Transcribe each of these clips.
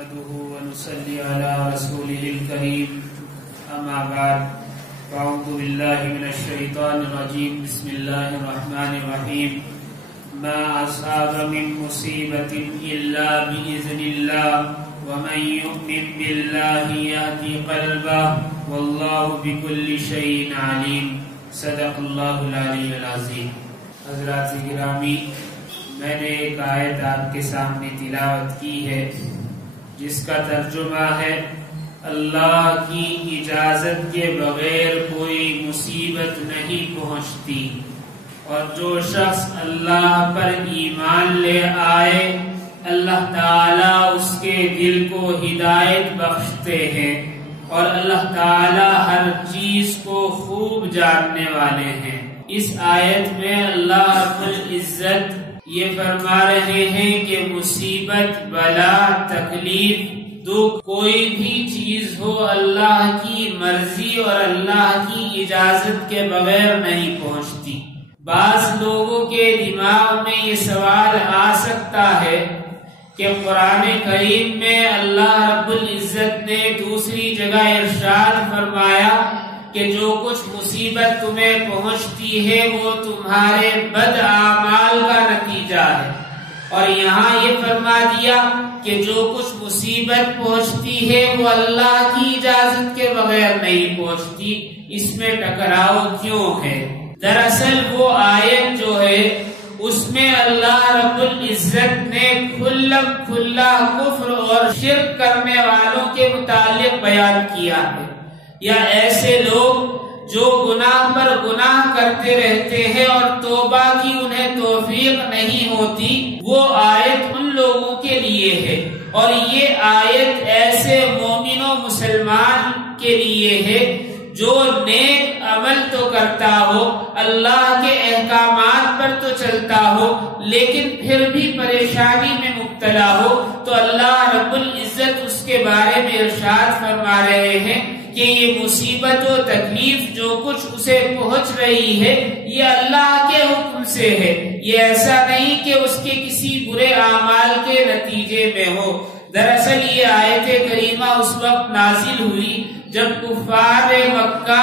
نحمده ونصلي على رسوله الكريم اما بعد اعوذ بالله من الشيطان الرجيم بسم الله الرحمن الرحيم ما اصاب من مصيبة الا باذن الله ومن يؤمن بالله يهدي قلبه والله بكل شيء عليم صدق الله العلي العظيم۔ حضرات گرامی، میں نے ایک آیت آپ کے سامنے تلاوت کی ہے جس کا ترجمہ ہے اللہ کی اجازت کے بغیر کوئی مصیبت نہیں پہنچتی، اور جو شخص اللہ پر ایمان لے آئے اللہ تعالیٰ اس کے دل کو ہدایت بخشتے ہیں، اور اللہ تعالیٰ ہر چیز کو خوب جاننے والے ہیں۔ اس آیت میں اللہ رب العزت یہ فرما رہے ہیں کہ مصیبت، بلا، تکلیف، دکھ، کوئی بھی چیز ہو اللہ کی مرضی اور اللہ کی اجازت کے بغیر نہیں پہنچتی۔ بعض لوگوں کے دماغ میں یہ سوال آ سکتا ہے کہ قرآن کریم میں اللہ رب العزت نے دوسری جگہ ارشاد فرمایا کہ جو کچھ مصیبت تمہیں پہنچتی ہے وہ تمہارے بد اعمال کا نتیجہ ہے، اور یہاں یہ فرما دیا کہ جو کچھ مصیبت پہنچتی ہے وہ اللہ کی اجازت کے بغیر نہیں پہنچتی۔ اس میں ٹکراؤ کیوں ہے؟ دراصل وہ آیت جو ہے اس میں اللہ رب العزت نے کھلا کفر اور شرک کرنے والوں کے متعلق بیان کیا ہے، یا ایسے لوگ جو گناہ پر گناہ کرتے رہتے ہیں اور توبہ کی انہیں توفیق نہیں ہوتی، وہ آیت ان لوگوں کے لیے ہے۔ اور یہ آیت ایسے مومن و مسلمان کے لیے ہے جو نیک عمل تو کرتا ہو، اللہ کے احکامات پر تو چلتا ہو، لیکن پھر بھی پریشانی میں مبتلا ہو، تو اللہ رب العزت اس کے بارے میں ارشاد فرما رہے ہیں کہ یہ مصیبت و تکلیف جو کچھ اسے پہنچ رہی ہے یہ اللہ کے حکم سے ہے، یہ ایسا نہیں کہ اس کے کسی برے اعمال کے نتیجے میں ہو۔ دراصل یہ آیت کریمہ اس وقت نازل ہوئی جب کفار مکہ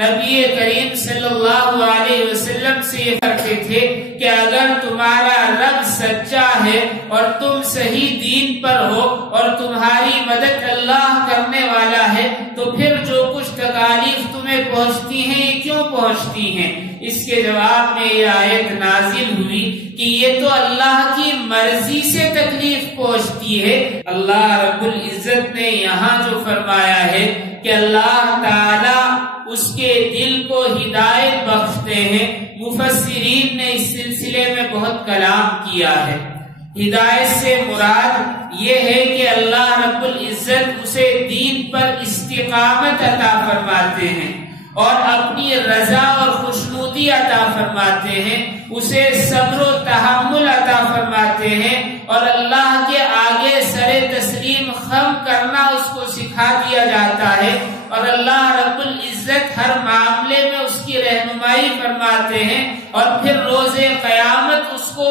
نبی کریم صلی اللہ علیہ وسلم سے یہ کرتے تھے کہ اگر تمہارا رب سچا ہے اور تم صحیح دین پر ہو اور تمہاری مدد اللہ کرنے والا ہے تو پھر جو کچھ تکالیف تمہیں پہنچتی ہیں یہ کیوں پہنچتی ہیں؟ اس کے جواب میں یہ آیت نازل ہوئی کہ یہ تو اللہ کی مرضی سے تکلیف پہنچتی ہے۔ اللہ رب العزت نے یہاں جو فرمایا ہے کہ اللہ تعالیٰ اس کے دل کو ہدایت بخشتے ہیں، مفسرین نے اس سلسلے میں بہت کلام کیا ہے۔ ہدایت سے مراد یہ ہے کہ اللہ رب العزت اسے دین پر استقامت عطا فرماتے ہیں اور اپنی رضا اور خوشنودی عطا فرماتے ہیں، اسے صبر و تحمل عطا فرماتے ہیں، اور اللہ کے آگے سر تسلیم خم کرنا اس کو سکھا دیا جاتا ہے، اور اللہ رب العزت ہر معاملے میں اس کی رہنمائی فرماتے ہیں، اور پھر روز قیامت اس کو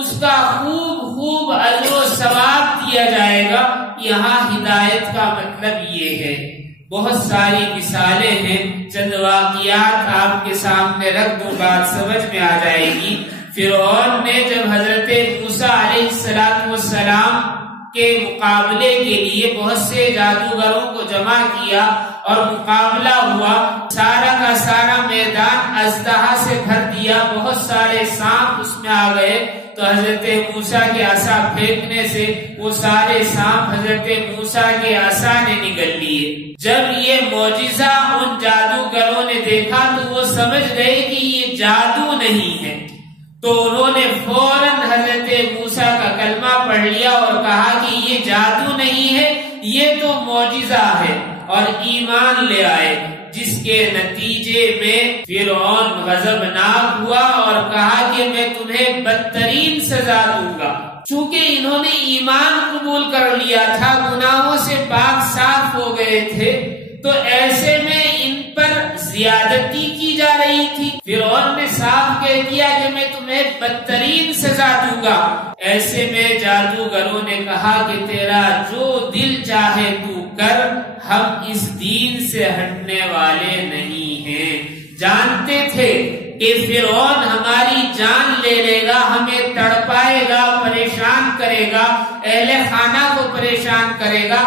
اس کا خوب اجر و ثواب دیا جائے گا۔ یہاں ہدایت کا مطلب یہ ہے۔ بہت ساری مثالیں ہیں، چند واقعات آپ کے سامنے رکھ دوں، بات سمجھ میں آ جائے گی۔ فرعون نے جب حضرت موسیٰ علیہ السلام کے مقابلے کے لیے بہت سے جادوگروں کو جمع کیا اور مقابلہ ہوا، سارا کا سارا میدان اژدہا سے بھر دیا، بہت سارے سانپ اس میں آ گئے، تو حضرت موسیٰ کے عصا پھینکنے سے وہ سارے سانپ حضرت موسیٰ کے عصا نے نگل لیے۔ جب یہ معجزہ ان جادوگروں نے دیکھا تو وہ سمجھ گئے کہ یہ جادو نہیں ہے، تو انہوں نے فوراً حضرت موسیٰ کا کلمہ پڑھ لیا اور کہا کہ یہ جادو نہیں ہے، یہ تو معجزہ ہے، اور ایمان لے آئے، جس کے نتیجے میں فرعون غضبناک ہوا اور کہا کہ میں تمہیں بدترین سزا دوں گا۔ چونکہ انہوں نے ایمان قبول کر لیا تھا، گناہوں سے پاک صاف ہو گئے تھے، تو ایسے میں ان پر زیادتی کی جا رہی تھی، فرعون نے صاف کہہ دیا کہ میں تمہیں بدترین سزا دوں گا۔ ایسے میں جادوگروں نے کہا کہ تیرا جو دل چاہے تو کر، ہم اس دین سے ہٹنے والے نہیں ہیں۔ جانتے تھے کہ فرعون ہماری جان لے لے گا، ہمیں تڑپائے گا، پریشان کرے گا، اہل خانہ کو پریشان کرے گا،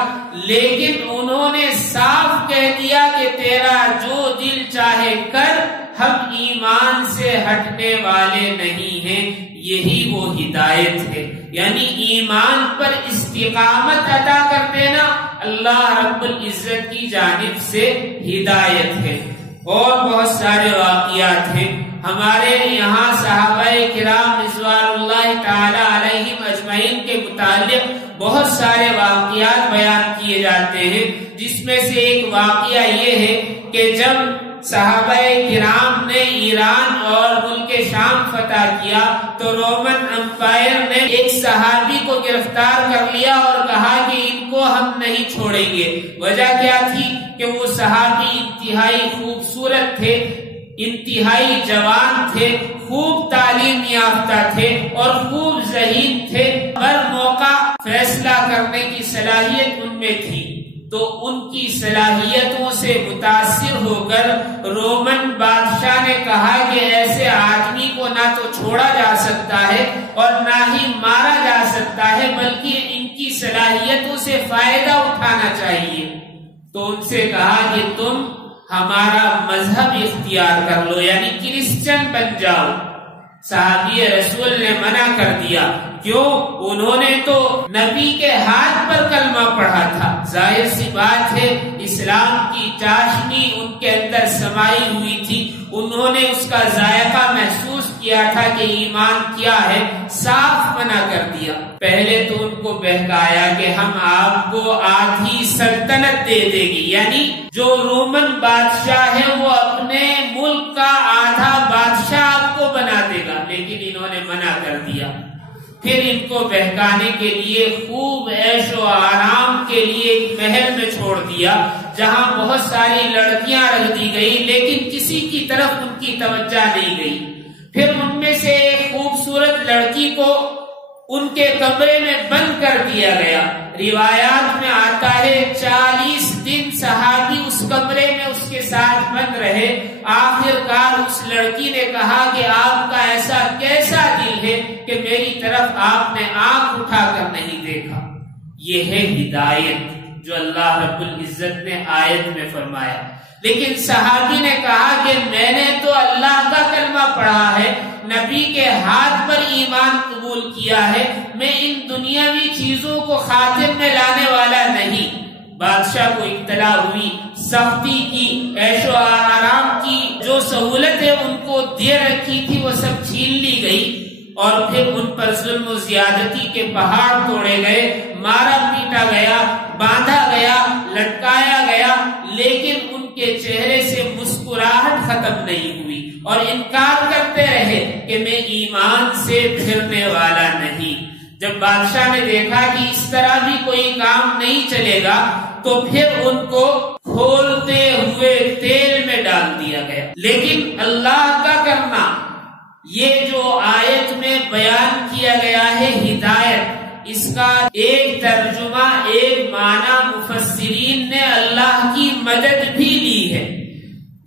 لیکن انہوں نے صاف کہہ دیا کہ تیرا جو دل چاہے کر، ہم ایمان سے ہٹنے والے نہیں ہیں۔ یہی وہ ہدایت ہے، یعنی ایمان پر استقامت عطا کر دینا اللہ رب العزت کی جانب سے ہدایت ہے۔ اور بہت سارے واقعات ہیں ہمارے یہاں صحابہ کرام رضوان اللہ تعالی علیہم اجمعین کے متعلق بہت سارے واقعات بیان کیے جاتے ہیں، جس میں سے ایک واقعہ یہ ہے کہ جب صحابہ کرام نے ایران اور ملک شام فتح کیا تو رومن امپائر نے ایک صحابی کو گرفتار کر لیا اور کہا کہ ان کو ہم نہیں چھوڑیں گے۔ وجہ کیا تھی کہ وہ صحابی انتہائی خوبصورت تھے، انتہائی جوان تھے، خوب تعلیم یافتہ تھے اور خوب ذہین تھے، ہر موقع فیصلہ کرنے کی صلاحیت ان میں تھی۔ تو ان کی صلاحیتوں سے متاثر ہو کر رومن بادشاہ نے کہا کہ ایسے آدمی کو نہ تو چھوڑا جا سکتا ہے اور نہ ہی مارا جا سکتا ہے، بلکہ ان کی صلاحیتوں سے فائدہ اٹھانا چاہیے۔ تو ان سے کہا کہ تم ہمارا مذہب اختیار کر لو، یعنی کرسچن بن جاؤ۔ صحابی رسول نے منع کر دیا، کیوں؟ انہوں نے تو نبی کے ہاتھ پر کلمہ پڑھا تھا، ظاہر سی بات ہے اسلام کی چاشنی ان کے اندر سمائی ہوئی تھی، انہوں نے اس کا ذائقہ محسوس کیا تھا کہ ایمان کیا ہے، صاف منع کر دیا۔ پہلے تو ان کو بہکایا کہ ہم آپ کو آدھی سلطنت دے دے گی، یعنی جو رومن بادشاہ ہے وہ اپنے ملک کا آدھا بادشاہ آپ کو بنا دے گا، لیکن انہوں نے منع کر دیا۔ پھر ان کو بہکانے کے لیے خوب عیش و آرام کے لیے ایک محل میں چھوڑ دیا، جہاں بہت ساری لڑکیاں رکھ دی گئی، لیکن کسی کی طرف ان کی توجہ نہیں گئی۔ پھر ان میں سے ایک خوبصورت لڑکی کو ان کے کمرے میں بند کر دیا گیا۔ روایات میں آتا ہے 40 دن صحابی اس کمرے میں اس کے ساتھ بند رہے۔ آخر کار اس لڑکی نے کہا کہ آپ کا ایسا کیسا دل ہے کہ میری طرف آپ نے آنکھ اٹھا کر نہیں دیکھا۔ یہ ہے ہدایت جو اللہ رب العزت نے آیت میں فرمایا۔ لیکن صحابی نے کہا کہ میں نے تو اللہ کا کلمہ پڑھا ہے، نبی کے ہاتھ پر ایمان قبول کیا ہے، میں ان دنیاوی چیزوں کو خاطر میں لانے والا نہیں۔ بادشاہ کو اطلاع ہوئی، سختی کی، عیش و آرام کی جو سہولت ہے ان کو دے رکھی تھی وہ سب چھین لی گئی، اور پھر ان پر ظلم و زیادتی کے پہاڑ توڑے گئے، مارا پیٹا گیا، باندھا گیا، لٹکایا گیا، لیکن ان کے چہرے سے مسکراہٹ ختم نہیں ہوئی اور انکار کرتے رہے کہ میں ایمان سے پھرنے والا نہیں۔ جب بادشاہ نے دیکھا کہ اس طرح بھی کوئی کام نہیں چلے گا تو پھر ان کو کھولتے ہوئے تیل میں ڈال دیا گیا۔ لیکن اللہ کا کرنا، یہ جو آیت میں بیان کیا گیا ہے ہدایت، اس کا ایک ترجمہ، ایک معنی مفسرین نے اللہ کی مدد بھی لی ہے۔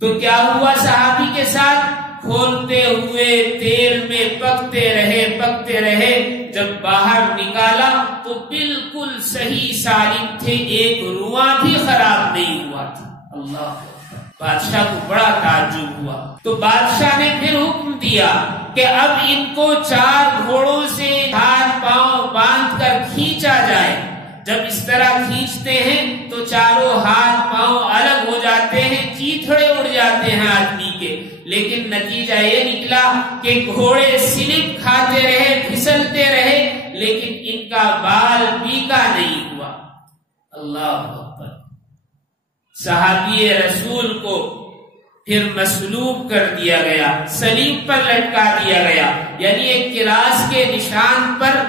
تو کیا ہوا صحابی کے ساتھ؟ کھولتے ہوئے تیل میں پکتے رہے، جب باہر نکالا تو بالکل صحیح سالم تھے، ایک رواں بھی خراب نہیں ہوا تھا۔ اللہ، بادشاہ کو بڑا تعجب ہوا۔ تو بادشاہ نے پھر حکم دیا کہ اب ان کو 4 گھوڑوں سے ہاتھ پاؤں باندھ کر کھینچا جائے۔ جب اس طرح کھینچتے ہیں تو چاروں ہاتھ پاؤں الگ ہو جاتے ہیں، چیتھڑے اڑ جاتے ہیں آدمی کے، لیکن نتیجہ یہ نکلا کہ گھوڑے سلپ کھاتے رہے، پھسلتے رہے، لیکن ان کا بال بیکا نہیں ہوا۔ اللہ اکبر۔ صحابی رسول کو پھر مسلوب کر دیا گیا، صلیب پر لٹکا دیا گیا، یعنی ایک کراس کے نشان پر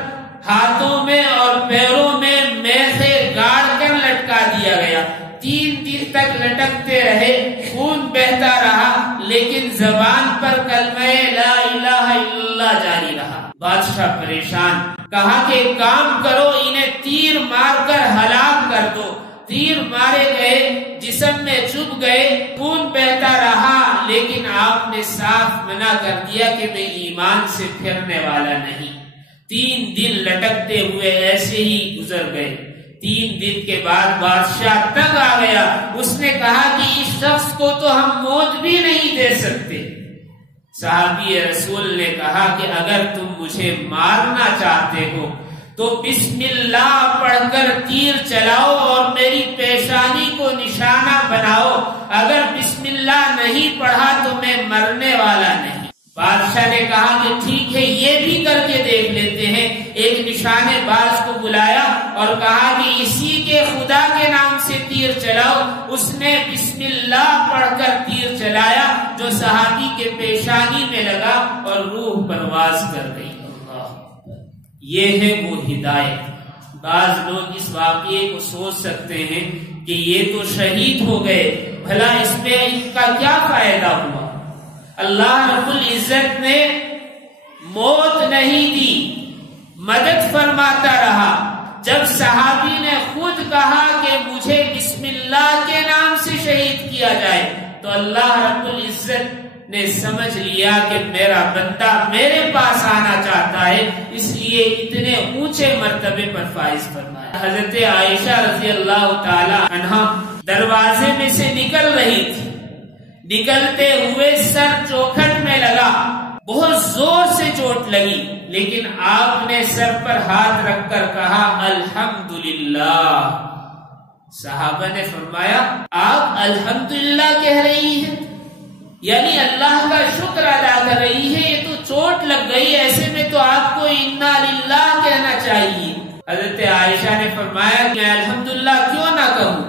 ہاتھوں میں اور پیروں میں میخے گاڑ کر لٹکا دیا گیا۔ 3 دن تک لٹکتے رہے، خون بہتا رہا، لیکن زبان پر کلمہ لا الہ الا اللہ جاری رہا۔ بادشاہ پریشان، کہا کہ ایک کام کرو، انہیں تیر مار کر ہلاک کر دو۔ تیر مارے گئے، جسم میں چبھ گئے، خون بہتا رہا، لیکن آپ نے صاف منع کر دیا کہ میں ایمان سے پھرنے والا نہیں۔ 3 دن لٹکتے ہوئے ایسے ہی گزر گئے۔ 3 دن کے بعد بادشاہ تنگ آ گیا، اس نے کہا کہ اس شخص کو تو ہم موت بھی نہیں دے سکتے۔ صحابی رسول نے کہا کہ اگر تم مجھے مارنا چاہتے ہو تو بسم اللہ پڑھ کر تیر چلاؤ اور میری پیشانی کو نشانہ بناؤ، اگر بسم اللہ نہیں پڑھا تو میں مرنے والا نہیں۔ بادشاہ نے کہا کہ ٹھیک ہے، یہ بھی کر کے دیکھ لیتے ہیں۔ ایک نشانے باز کو بلایا اور کہا کہ اسی کے خدا کے نام سے تیر چلاؤ۔ اس نے بسم اللہ پڑھ کر تیر چلایا، جو صحابی کے پیشانی میں لگا اور روح پرواز کر گئی۔ یہ ہے وہ ہدایت۔ بعض لوگ اس واقعے کو سوچ سکتے ہیں کہ یہ تو شہید ہو گئے، بھلا اس میں ان کا کیا فائدہ ہوا؟ اللہ رب العزت نے موت نہیں دی، مدد فرماتا رہا۔ جب صحابی نے خود کہا کہ مجھے بسم اللہ کے نام سے شہید کیا جائے، تو اللہ رب العزت نے سمجھ لیا کہ میرا بندہ میرے پاس آنا چاہتا ہے، اس لیے اتنے اونچے مرتبے پر فائز فرمایا۔ حضرت عائشہ رضی اللہ تعالی عنہا دروازے میں سے نکل رہی تھی، نکلتے ہوئے سر چوکھٹ میں لگا، بہت زور سے چوٹ لگی، لیکن آپ نے سر پر ہاتھ رکھ کر کہا الحمدللہ۔ صحابہ نے فرمایا آپ الحمدللہ کہہ رہی ہیں، یعنی اللہ کا شکر ادا کر رہی ہے، یہ تو چوٹ لگ گئی، ایسے میں تو آپ کو انا للہ کہنا چاہیے۔ حضرت عائشہ نے فرمایا کہ الحمدللہ کیوں نہ کہوں،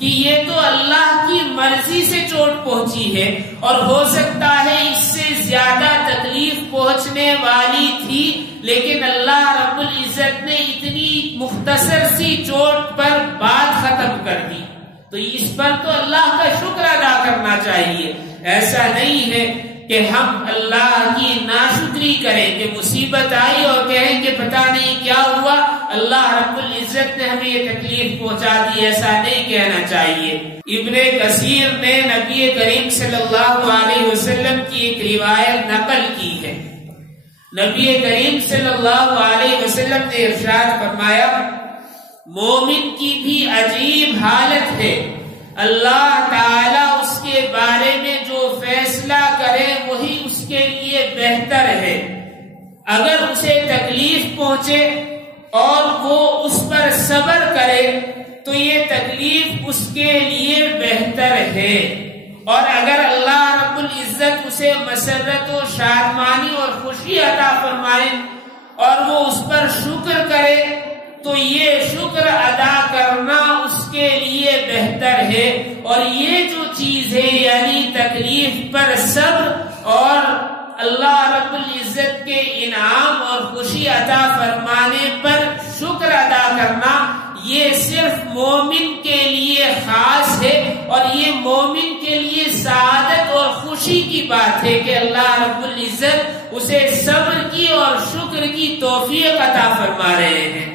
کہ یہ تو اللہ کی مرضی سے چوٹ پہنچی ہے، اور ہو سکتا ہے اس سے زیادہ تکلیف پہنچنے والی تھی، لیکن اللہ رب العزت نے اتنی مختصر سی چوٹ پر بات ختم کر دی، تو اس پر تو اللہ کا شکر ادا کرنا چاہیے۔ ایسا نہیں ہے کہ ہم اللہ کی ناشکری کریں، کہ مصیبت آئی اور کہیں کہ پتہ نہیں کیا ہوا، اللہ رب العزت نے ہمیں یہ تکلیف پہنچا دی، ایسا نہیں کہنا چاہیے۔ ابن کثیر نے نبی کریم صلی اللہ علیہ وسلم کی ایک روایت نقل کی ہے۔ نبی کریم صلی اللہ علیہ وسلم نے ارشاد فرمایا مومن کی بھی عجیب حالت ہے، اللہ تعالی اس کے بارے میں جو فیصلہ کرے وہی اس کے لیے بہتر ہے۔ اگر اسے تکلیف پہنچے اور وہ اس پر صبر کرے تو یہ تکلیف اس کے لیے بہتر ہے، اور اگر اللہ رب العزت اسے مسرت و شادمانی اور خوشی عطا فرمائے اور وہ اس پر شکر کرے تو یہ شکر ادا کرنا اس کے لیے بہتر ہے۔ اور یہ جو چیز ہے یعنی تکلیف پر صبر اور اللہ رب العزت کے انعام اور خوشی عطا فرمانے پر شکر ادا کرنا، یہ صرف مومن کے لیے خاص ہے، اور یہ مومن کے لیے سعادت اور خوشی کی بات ہے کہ اللہ رب العزت اسے صبر کی اور شکر کی توفیق عطا فرما رہے ہیں۔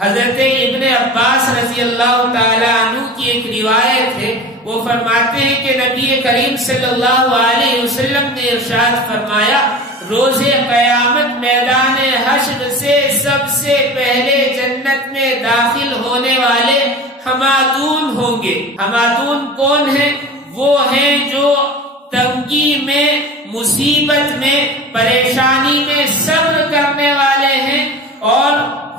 حضرت ابن عباس رضی اللہ تعالی عنہ کی ایک روایت ہے، وہ فرماتے ہیں کہ نبی کریم صلی اللہ علیہ وسلم نے ارشاد فرمایا روز قیامت میدان حشر سے سب سے پہلے جنت میں داخل ہونے والے حمادون ہوں گے۔ حمادون کون ہیں؟ وہ ہیں جو تنگی میں، مصیبت میں، پریشانی میں صبر کرنے والے ہیں، اور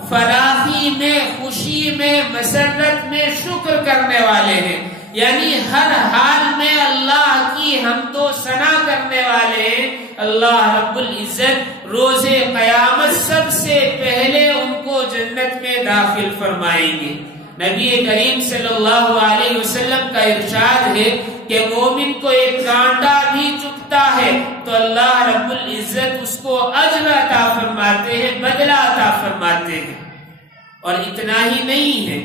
فراخی میں، خوشی میں، مسرت میں شکر کرنے والے ہیں، یعنی ہر حال میں اللہ کی حمد و ثنا کرنے والے ہیں۔ اللہ رب العزت روز قیامت سب سے پہلے ان کو جنت میں داخل فرمائیں گے۔ نبی کریم صلی اللہ علیہ وسلم کا ارشاد ہے کہ مومن کو ایک کانٹا بھی چبھتا ہے تو اللہ رب العزت اس کو اجر عطا فرماتے ہیں، بدلہ عطا فرماتے ہیں۔ اور اتنا ہی نہیں ہے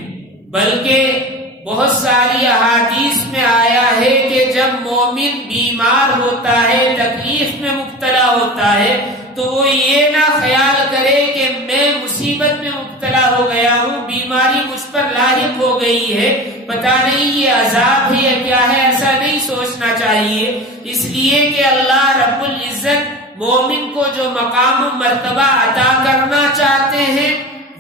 بلکہ بہت ساری احادیث میں آیا ہے کہ جب مومن بیمار ہوتا ہے، تکلیف میں مبتلا ہوتا ہے، تو وہ یہ نہ خیال کرے کہ میں مصیبت میں مبتلا ہو گیا ہوں، بیماری مجھ پر لاحق ہو گئی ہے، پتہ نہیں یہ عذاب ہے یا کیا ہے، ایسا نہیں سوچنا چاہیے، اس لیے کہ اللہ رب العزت مومن کو جو مقام و مرتبہ عطا کرنا چاہتے ہیں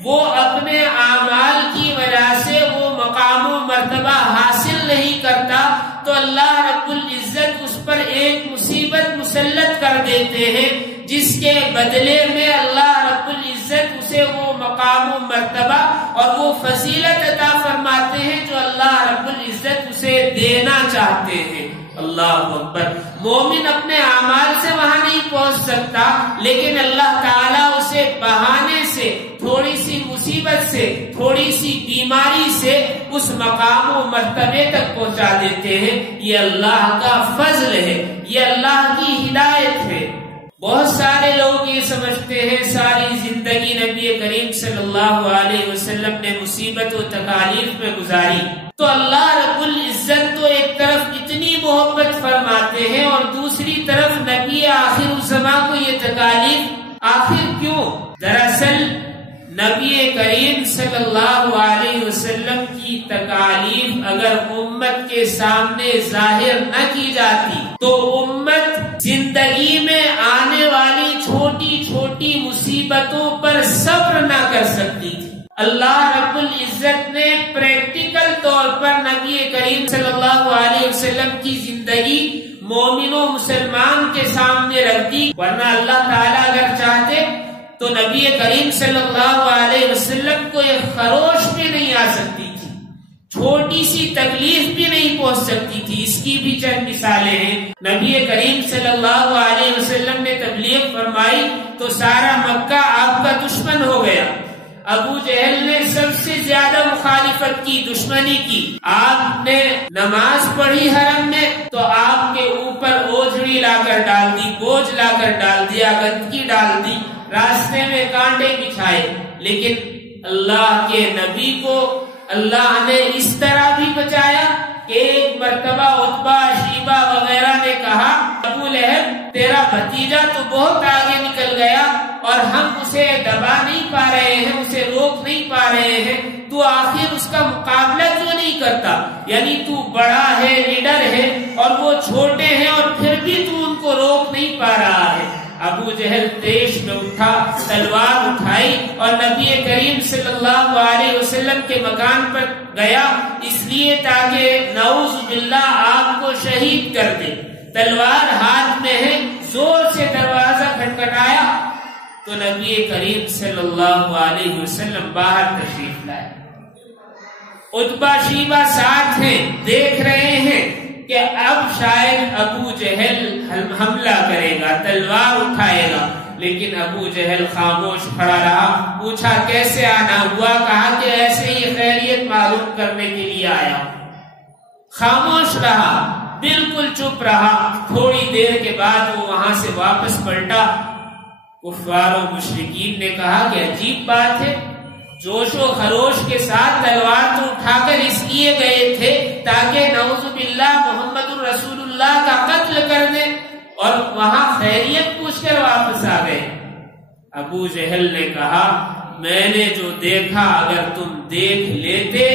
وہ اپنے اعمال کی وجہ سے وہ مقام و مرتبہ حاصل نہیں کرتا، تو اللہ رب العزت اس پر ایک مصیبت مسلط کر دیتے ہیں، جس کے بدلے میں اللہ رب العزت اسے وہ مقام و مرتبہ اور وہ فضیلت عطا فرماتے ہیں جو اللہ رب العزت اسے دینا چاہتے ہیں۔ اللہ اکبر۔ مومن اپنے اعمال سے وہاں نہیں پہنچ سکتا، لیکن اللہ تعالیٰ اسے بہانے سے، تھوڑی سی مصیبت سے، تھوڑی سی بیماری سے اس مقام و مرتبے تک پہنچا دیتے ہیں۔ یہ اللہ کا فضل ہے، یہ اللہ کی ہدایت ہے۔ بہت سارے لوگ یہ سمجھتے ہیں ساری زندگی نبی کریم صلی اللہ علیہ وسلم نے مصیبت و تکالیف میں گزاری، تو اللہ رب العزت تو ایک طرف اتنی محبت فرماتے ہیں اور دوسری طرف نبی آخر الزماں کو یہ تکالیف آخر کیوں؟ دراصل نبی کریم صلی اللہ علیہ وسلم کی تکالیف اگر امت کے سامنے ظاہر نہ کی جاتی تو امت زندگی میں آنے والی چھوٹی چھوٹی مصیبتوں پر صبر نہ کر سکتی تھی۔ اللہ رب العزت نے پریکٹیکل طور پر نبی کریم صلی اللہ علیہ وسلم کی زندگی مومن و مسلمان کے سامنے رکھ دی، ورنہ اللہ تعالیٰ اگر چاہتے تو نبی کریم صلی اللہ علیہ وسلم کو ایک خروش بھی نہیں آ سکتی تھی، چھوٹی سی تکلیف بھی نہیں پہنچ سکتی تھی۔ اس کی بھی چند مثالیں ہیں۔ نبی کریم صلی اللہ علیہ وسلم نے تبلیغ فرمائی تو سارا مکہ آپ کا دشمن ہو گیا، ابو جہل نے سب سے زیادہ مخالفت کی، دشمنی کی۔ آپ نے نماز پڑھی حرم میں تو آپ کے اوپر اوجھڑی لا کر ڈال دی، بوجھ لا کر ڈال دیا، گندگی ڈال دی، راستے میں کانٹے بچھائے، لیکن اللہ کے نبی کو اللہ نے اس طرح بھی بچایا کہ ایک مرتبہ عتبہ، شیبہ وغیرہ نے کہا ابو لہب تیرا بھتیجا تو بہت آگے نکل گیا اور ہم اسے دبا نہیں پا رہے ہیں، اسے روک نہیں پا رہے ہیں، تو آخر اس کا مقابلہ کیوں نہیں کرتا؟ یعنی تو بڑا ہے، لیڈر ہے، اور وہ چھوٹے ہیں اور پھر بھی تو ان کو روک نہیں پا رہا ہے۔ ابو جہل دیش میں اٹھا، تلوار اٹھائی اور نبی کریم صلی اللہ علیہ وسلم کے مکان پر گیا، اس لیے تاکہ نعوذ باللہ آپ کو شہید کر دے۔ تلوار ہاتھ میں ہے، زور سے دروازہ کھٹکھٹایا تو نبی کریم صلی اللہ علیہ وسلم باہر تشریف لائے۔ عتبہ شیبہ ساتھ ہیں، دیکھ رہے ہیں کہ اب شاید ابو جہل حملہ کرے گا، تلوار اٹھائے گا، لیکن ابو جہل خاموش کھڑا رہا۔ پوچھا کیسے آنا ہوا؟ کہا کہ ایسے ہی خیریت معلوم کرنے کے لیے آیا۔ خاموش رہا، بالکل چپ رہا۔ تھوڑی دیر کے بعد وہ وہاں سے واپس پلٹا۔ کفار و مشرکین نے کہا کہ عجیب بات ہے، جوش و خروش کے ساتھ تلوار تو اٹھا کر اس لیے گئے تھے تاکہ نعوذ باللہ محمد الرسول اللہ کا قتل کر دیں، اور وہاں خیریت پوچھ کر واپس آ گئے۔ ابو جہل نے کہا میں نے جو دیکھا اگر تم دیکھ لیتے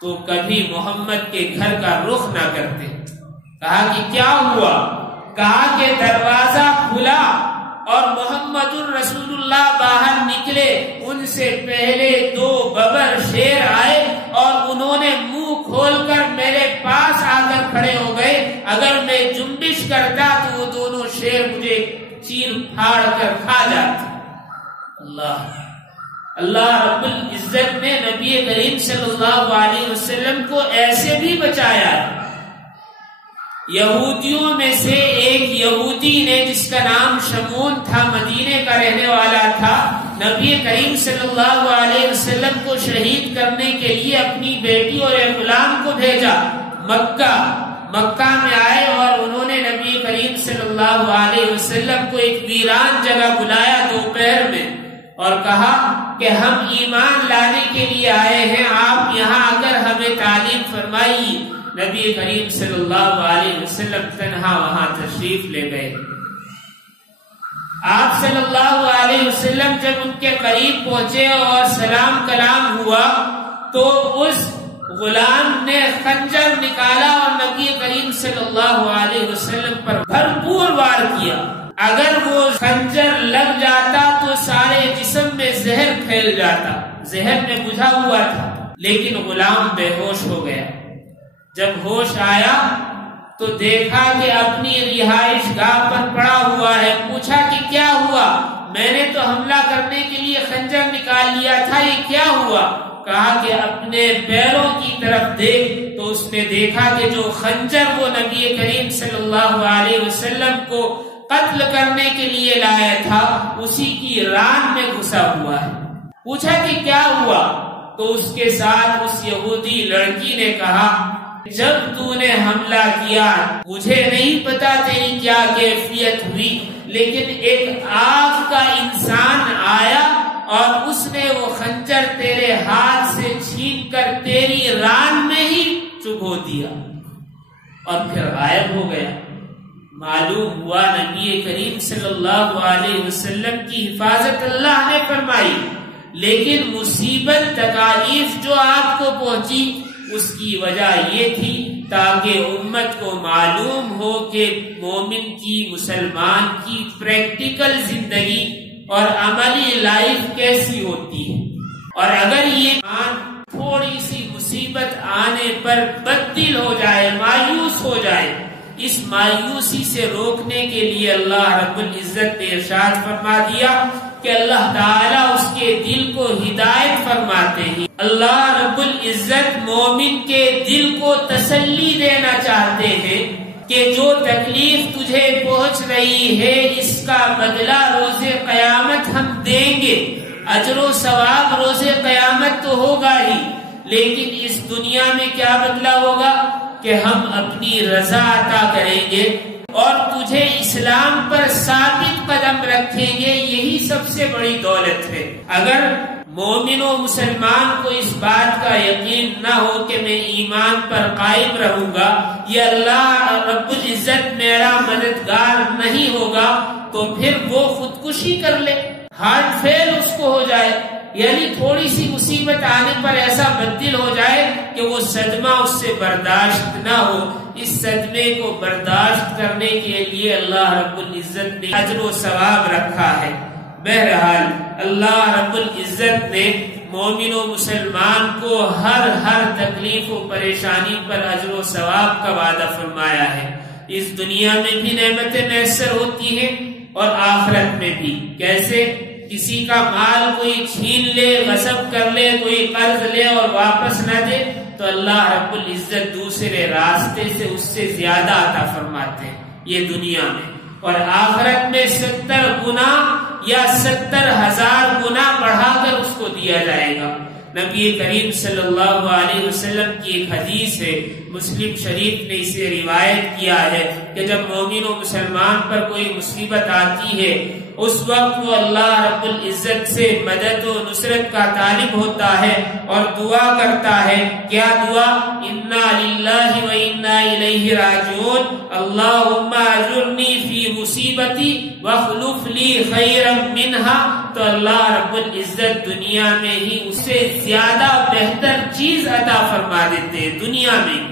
تو کبھی محمد کے گھر کا رخ نہ کرتے۔ کہا کہ کیا ہوا؟ کہا کہ دروازہ کھلا اور محمد الرسول اللہ باہر نکلے، ان سے پہلے دو ببر شیر آئے اور انہوں نے منہ کھول کر میرے پاس آ کر کھڑے ہو گئے، اگر میں جنبش کرتا تو وہ دونوں شیر مجھے چیر پھاڑ کر کھا جاتے۔ اللہ رب العزت نے نبی کریم صلی اللہ علیہ وسلم کو ایسے بھی بچایا۔ یہودیوں میں سے ایک یہودی نے جس کا نام شمون تھا، مدینے کا رہنے والا تھا، نبی کریم صلی اللہ علیہ وسلم کو شہید کرنے کے لیے اپنی بیٹی اور ایک غلام کو بھیجا۔ مکہ میں آئے اور انہوں نے نبی کریم صلی اللہ علیہ وسلم کو ایک ویران جگہ بلایا دوپہر میں، اور کہا کہ ہم ایمان لانے کے لیے آئے ہیں، آپ یہاں آ کر ہمیں تعلیم فرمائیے۔ نبی کریم صلی اللہ علیہ وسلم تنہا وہاں تشریف لے گئے۔ آپ صلی اللہ علیہ وسلم جب ان کے قریب پہنچے اور سلام کلام ہوا تو اس غلام نے خنجر نکالا اور نبی کریم صلی اللہ علیہ وسلم پر بھرپور وار کیا۔ اگر وہ خنجر لگ جاتا تو سارے جسم میں زہر پھیل جاتا، زہر میں بجھا ہوا تھا، لیکن غلام بے ہوش ہو گیا۔ جب ہوش آیا تو دیکھا کہ اپنی رہائش گاہ پر پڑا ہوا ہے۔ پوچھا کہ کیا ہوا؟ میں نے تو حملہ کرنے کے لیے خنجر نکال لیا تھا، یہ کیا ہوا؟ کہا کہ اپنے پیروں کی طرف دیکھ، تو اس نے دیکھا کہ جو خنجر وہ نبی کریم صلی اللہ علیہ وسلم کو قتل کرنے کے لیے لایا تھا اسی کی ران میں گھسا ہوا ہے۔ پوچھا کہ کیا ہوا؟ تو اس کے ساتھ اس یہودی لڑکی نے کہا جب تو نے حملہ کیا مجھے نہیں پتا تیری کیا کیفیت ہوئی، لیکن ایک آگ کا انسان آیا اور اس نے وہ خنجر تیرے ہاتھ سے چھین کر تیری ران میں ہی چبھو دیا اور پھر غائب ہو گیا۔ معلوم ہوا نبی کریم صلی اللہ علیہ وسلم کی حفاظت اللہ نے فرمائی، لیکن مصیبت تکالیف جو آپ کو پہنچی اس کی وجہ یہ تھی تاکہ امت کو معلوم ہو کہ مومن کی، مسلمان کی پریکٹیکل زندگی اور عملی لائف کیسی ہوتی ہے۔ اور اگر یہ ایمان تھوڑی سی مصیبت آنے پر بدل ہو جائے، مایوس ہو جائے، اس مایوسی سے روکنے کے لیے اللہ رب العزت نے ارشاد فرما دیا کہ اللہ تعالیٰ اس کے دل کو ہدایت فرماتے ہیں۔ اللہ رب العزت مومن کے دل کو تسلی دینا چاہتے ہیں کہ جو تکلیف تجھے پہنچ رہی ہے اس کا بدلہ روز قیامت ہم دیں گے، اجر و ثواب روز قیامت تو ہوگا ہی، لیکن اس دنیا میں کیا بدلہ ہوگا کہ ہم اپنی رضا عطا کریں گے اور تجھے اسلام پر ثابت قدم رکھیں گے۔ یہی سب سے بڑی دولت ہے۔ اگر مومن و مسلمان کو اس بات کا یقین نہ ہو کہ میں ایمان پر قائم رہوں گا، یہ اللہ رب العزت میرا مددگار نہیں ہوگا، تو پھر وہ خودکشی کر لے، ہارٹ فیل اس کو ہو جائے، یعنی تھوڑی سی مصیبت آنے پر ایسا بدل ہو جائے کہ وہ صدمہ اس سے برداشت نہ ہو۔ اس صدمے کو برداشت کرنے کے لیے اللہ رب العزت نے اجر و ثواب رکھا ہے۔ بہرحال اللہ رب العزت نے مومن و مسلمان کو ہر تکلیف و پریشانی پر اجر و ثواب کا وعدہ فرمایا ہے۔ اس دنیا میں بھی نعمتیں میسر ہوتی ہیں اور آخرت میں بھی۔ کیسے؟ کسی کا مال کوئی چھین لے، غصب کر لے، کوئی قرض لے اور واپس نہ دے تو اللہ رب العزت دوسرے راستے سے اس سے زیادہ عطا فرماتے ہیں، یہ دنیا میں۔ اور آخرت میں 70 گنا یا 70,000 گنا بڑھا کر اس کو دیا جائے گا۔ نبی کریم صلی اللہ علیہ وسلم کی ایک حدیث ہے، مسلم شریف نے اسے روایت کیا ہے کہ جب مومن و مسلمان پر کوئی مصیبت آتی ہے اس وقت وہ اللہ رب العزت سے مدد و نصرت کا طالب ہوتا ہے اور دعا کرتا ہے۔ کیا دعا؟ انا للہ و انا الیہ راجعون، اللہم اجرنی فی مصیبتی واخلف لی خیرا منہا۔ تو اللہ رب العزت دنیا میں ہی اسے زیادہ بہتر چیز عطا فرما دیتے ہیں دنیا میں،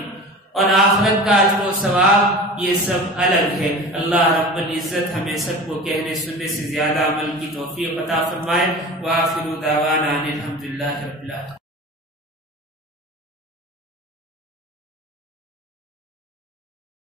اور آخرت کا اجر و ثواب یہ سب الگ ہے۔ اللہ رب العزت ہمیں سب کو کہنے سننے سے زیادہ عمل کی توفیق عطا فرمائے۔ وآخر دعوانا ان الحمدللہ رب العالمین۔